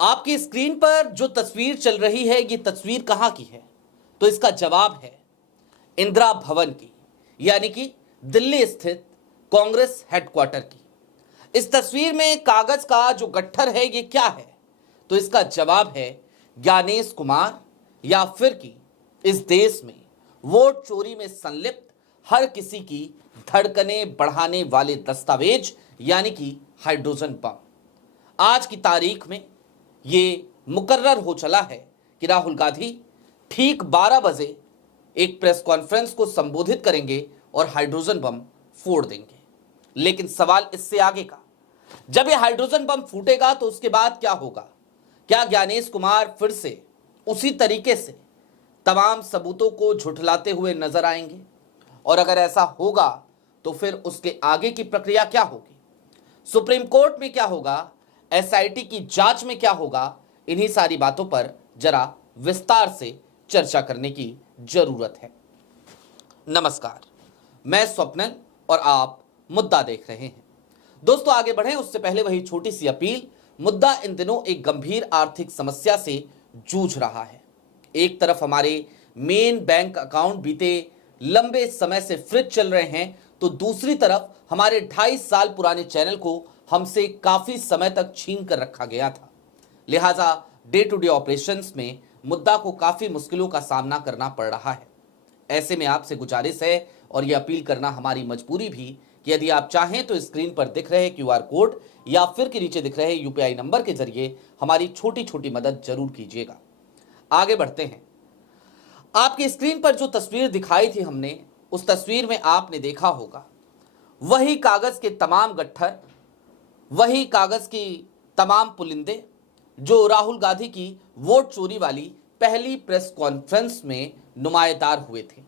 आपकी स्क्रीन पर जो तस्वीर चल रही है ये तस्वीर कहां की है? तो इसका जवाब है इंदिरा भवन की, यानी कि दिल्ली स्थित कांग्रेस हेडक्वार्टर की। इस तस्वीर में कागज का जो गट्ठर है ये क्या है? तो इसका जवाब है ज्ञानेश कुमार, या फिर कि इस देश में वोट चोरी में संलिप्त हर किसी की धड़कनें बढ़ाने वाले दस्तावेज, यानी कि हाइड्रोजन बम। आज की तारीख में ये मुकर्रर हो चला है कि राहुल गांधी ठीक 12 बजे एक प्रेस कॉन्फ्रेंस को संबोधित करेंगे और हाइड्रोजन बम फोड़ देंगे। लेकिन सवाल इससे आगे का, जब ये हाइड्रोजन बम फूटेगा तो उसके बाद क्या होगा? क्या ज्ञानेश कुमार फिर से उसी तरीके से तमाम सबूतों को झुठलाते हुए नजर आएंगे? और अगर ऐसा होगा तो फिर उसके आगे की प्रक्रिया क्या होगी? सुप्रीम कोर्ट में क्या होगा? एसआईटी की जांच में क्या होगा? इन्हीं सारी बातों पर जरा विस्तार से चर्चा करने की जरूरत है। नमस्कार, मैं स्वप्नन और आप मुद्दा देख रहे हैं। दोस्तों, आगे बढ़ें उससे पहले वही छोटी सी अपील। मुद्दा इन दिनों एक गंभीर आर्थिक समस्या से जूझ रहा है। एक तरफ हमारे मेन बैंक अकाउंट बीते लंबे समय से फ्रीज चल रहे हैं, तो दूसरी तरफ हमारे 2.5 साल पुराने चैनल को हमसे काफी समय तक छीन कर रखा गया था। लिहाजा डे टू डे ऑपरेशंस में मुद्दा को काफी मुश्किलों का सामना करना पड़ रहा है। ऐसे में आपसे गुजारिश है और यह अपील करना हमारी मजबूरी भी कि यदि आप चाहें तो स्क्रीन पर दिख रहे क्यूआर कोड या फिर के नीचे दिख रहे यूपीआई नंबर के जरिए हमारी छोटी छोटी मदद जरूर कीजिएगा। आगे बढ़ते हैं। आपकी स्क्रीन पर जो तस्वीर दिखाई थी हमने, उस तस्वीर में आपने देखा होगा वही कागज के तमाम गट्ठर, वही कागज की तमाम पुलिंदे जो राहुल गांधी की वोट चोरी वाली पहली प्रेस कॉन्फ्रेंस में नुमायंदार हुए थे।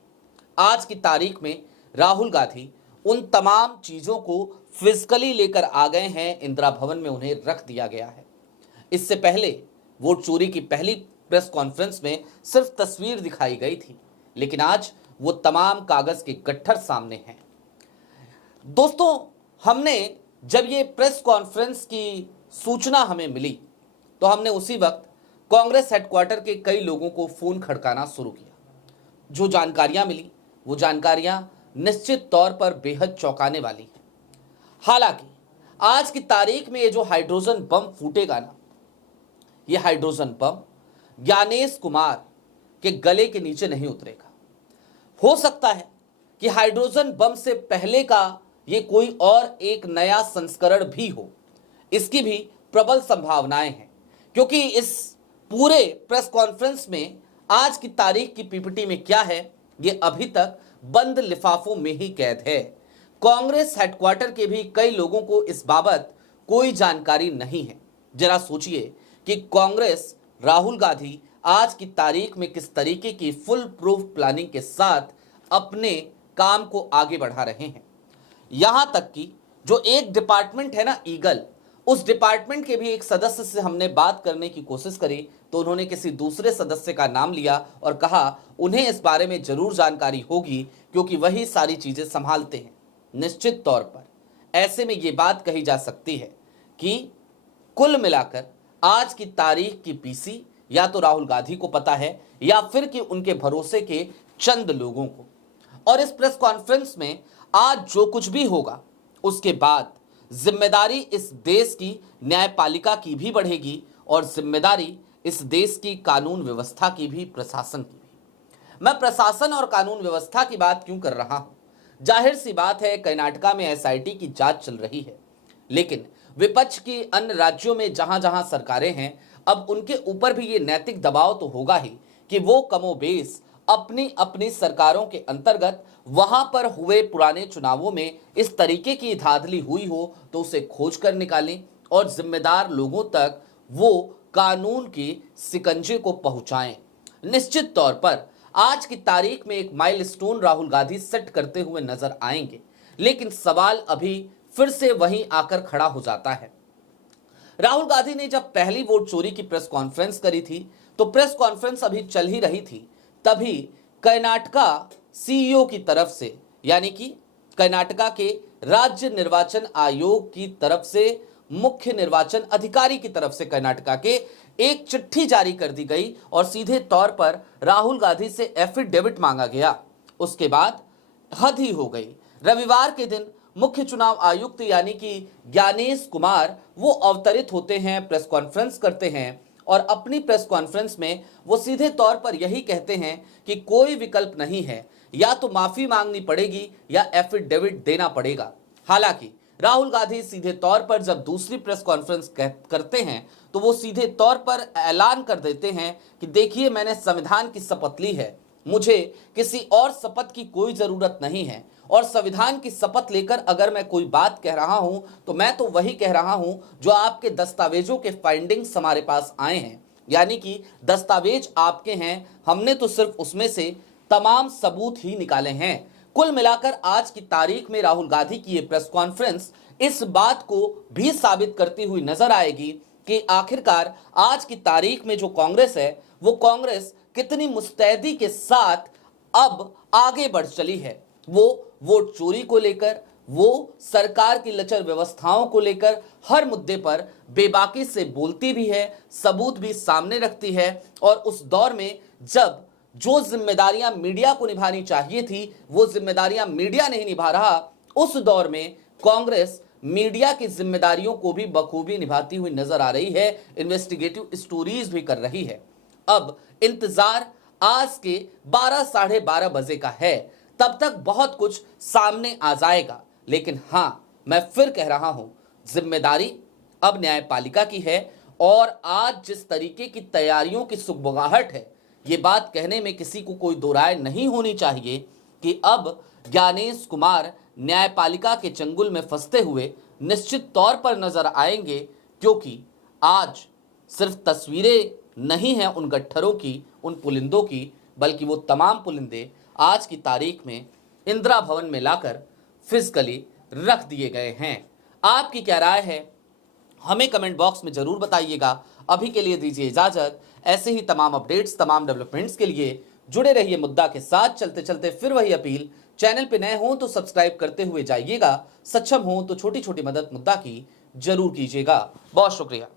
आज की तारीख में राहुल गांधी उन तमाम चीजों को फिजिकली लेकर आ गए हैं, इंदिरा भवन में उन्हें रख दिया गया है। इससे पहले वोट चोरी की पहली प्रेस कॉन्फ्रेंस में सिर्फ तस्वीर दिखाई गई थी, लेकिन आज वो तमाम कागज के गट्ठर सामने हैं। दोस्तों, हमने जब ये प्रेस कॉन्फ्रेंस की सूचना हमें मिली तो हमने उसी वक्त कांग्रेस हेडक्वार्टर के कई लोगों को फोन खड़काना शुरू किया। जो जानकारियां मिली वो जानकारियां निश्चित तौर पर बेहद चौंकाने वाली हैं। हालांकि आज की तारीख में ये जो हाइड्रोजन बम फूटेगा ना, ये हाइड्रोजन बम ज्ञानेश कुमार के गले के नीचे नहीं उतरेगा। हो सकता है कि हाइड्रोजन बम से पहले का ये कोई और एक नया संस्करण भी हो। इसकी भी प्रबल संभावनाएं हैं, क्योंकि इस पूरे प्रेस कॉन्फ्रेंस में आज की तारीख की पीपीटी में क्या है ये अभी तक बंद लिफाफों में ही कैद है। कांग्रेस हेडक्वार्टर के भी कई लोगों को इस बाबत कोई जानकारी नहीं है। जरा सोचिए कि कांग्रेस राहुल गांधी आज की तारीख में किस तरीके की फुल प्रूफ प्लानिंग के साथ अपने काम को आगे बढ़ा रहे हैं। यहां तक कि जो एक डिपार्टमेंट है ना, ईगल, उस डिपार्टमेंट के भी एक सदस्य से हमने बात करने की कोशिश करी तो उन्होंने किसी दूसरे सदस्य का नाम लिया और कहा उन्हें इस बारे में जरूर जानकारी होगी क्योंकि वही सारी चीजें संभालते हैं। निश्चित तौर पर ऐसे में ये बात कही जा सकती है कि कुल मिलाकर आज की तारीख की पीसी या तो राहुल गांधी को पता है या फिर कि उनके भरोसे के चंद लोगों को। और इस प्रेस कॉन्फ्रेंस में आज जो कुछ भी होगा उसके बाद जिम्मेदारी इस देश की न्यायपालिका की भी बढ़ेगी और जिम्मेदारी इस देश की कानून व्यवस्था की भी, प्रशासन की भी। मैं प्रशासन और कानून व्यवस्था की बात क्यों कर रहा हूं? जाहिर सी बात है, कर्नाटका में एसआईटी की जांच चल रही है, लेकिन विपक्ष की अन्य राज्यों में जहां जहां सरकारें हैं, अब उनके ऊपर भी ये नैतिक दबाव तो होगा ही कि वो कमोबेश अपनी अपनी सरकारों के अंतर्गत वहां पर हुए पुराने चुनावों में इस तरीके की धांधली हुई हो तो उसे खोज कर निकालें और जिम्मेदार लोगों तक वो कानून के शिकंजे को पहुंचाएं। निश्चित तौर पर आज की तारीख में एक माइलस्टोन राहुल गांधी सेट करते हुए नजर आएंगे, लेकिन सवाल अभी फिर से वहीं आकर खड़ा हो जाता है। राहुल गांधी ने जब पहली वोट चोरी की प्रेस कॉन्फ्रेंस करी थी तो प्रेस कॉन्फ्रेंस अभी चल ही रही थी, तभी कर्नाटका सीईओ की तरफ से, यानी कि कर्नाटका के राज्य निर्वाचन आयोग की तरफ से मुख्य निर्वाचन अधिकारी की तरफ से कर्नाटका के एक चिट्ठी जारी कर दी गई और सीधे तौर पर राहुल गांधी से एफिडेविट मांगा गया। उसके बाद हद ही हो गई। रविवार के दिन मुख्य चुनाव आयुक्त यानी कि ज्ञानेश कुमार वो अवतरित होते हैं, प्रेस कॉन्फ्रेंस करते हैं और अपनी प्रेस कॉन्फ्रेंस में वो सीधे तौर पर यही कहते हैं कि कोई विकल्प नहीं है, या तो माफी मांगनी पड़ेगी या एफिडेविट देना पड़ेगा। हालांकि राहुल गांधी सीधे तौर पर जब दूसरी प्रेस कॉन्फ्रेंस करते हैं तो वो सीधे तौर पर ऐलान कर देते हैं कि देखिए, मैंने संविधान की शपथ ली है, मुझे किसी और शपथ की कोई जरूरत नहीं है और संविधान की शपथ लेकर अगर मैं कोई बात कह रहा हूं तो मैं तो वही कह रहा हूं जो आपके दस्तावेजों के फाइंडिंग्स हमारे पास आए हैं, यानी कि दस्तावेज आपके हैं, हमने तो सिर्फ उसमें से तमाम सबूत ही निकाले हैं। कुल मिलाकर आज की तारीख में राहुल गांधी की ये प्रेस कॉन्फ्रेंस इस बात को भी साबित करती हुई नजर आएगी कि आखिरकार आज की तारीख में जो कांग्रेस है वो कांग्रेस कितनी मुस्तैदी के साथ अब आगे बढ़ चली है। वो वोट चोरी को लेकर, वो सरकार की लचर व्यवस्थाओं को लेकर हर मुद्दे पर बेबाकी से बोलती भी है, सबूत भी सामने रखती है और उस दौर में जब जो जिम्मेदारियां मीडिया को निभानी चाहिए थी वो जिम्मेदारियां मीडिया नहीं निभा रहा, उस दौर में कांग्रेस मीडिया की जिम्मेदारियों को भी बखूबी निभाती हुई नजर आ रही है, इन्वेस्टिगेटिव स्टोरीज भी कर रही है। अब इंतजार आज के 12 साढ़े 12 बजे का है, तब तक बहुत कुछ सामने आ जाएगा। लेकिन हां, मैं फिर कह रहा हूं, जिम्मेदारी अब न्यायपालिका की है और आज जिस तरीके की तैयारियों की सुगबुगाहट है, ये बात कहने में किसी को कोई दो राय नहीं होनी चाहिए कि अब ज्ञानेश कुमार न्यायपालिका के चंगुल में फंसते हुए निश्चित तौर पर नजर आएंगे, क्योंकि आज सिर्फ तस्वीरें नहीं हैं उन गट्ठरों की, उन पुलिंदों की, बल्कि वो तमाम पुलिंदे आज की तारीख में इंदिरा भवन में लाकर फिजिकली रख दिए गए हैं। आपकी क्या राय है हमें कमेंट बॉक्स में जरूर बताइएगा। अभी के लिए दीजिए इजाजत। ऐसे ही तमाम अपडेट्स, तमाम डेवलपमेंट्स के लिए जुड़े रहिए मुद्दा के साथ। चलते चलते फिर वही अपील, चैनल पे नए हो तो सब्सक्राइब करते हुए जाइएगा, सक्षम हो तो छोटी छोटी मदद मुद्दा की जरूर कीजिएगा। बहुत शुक्रिया।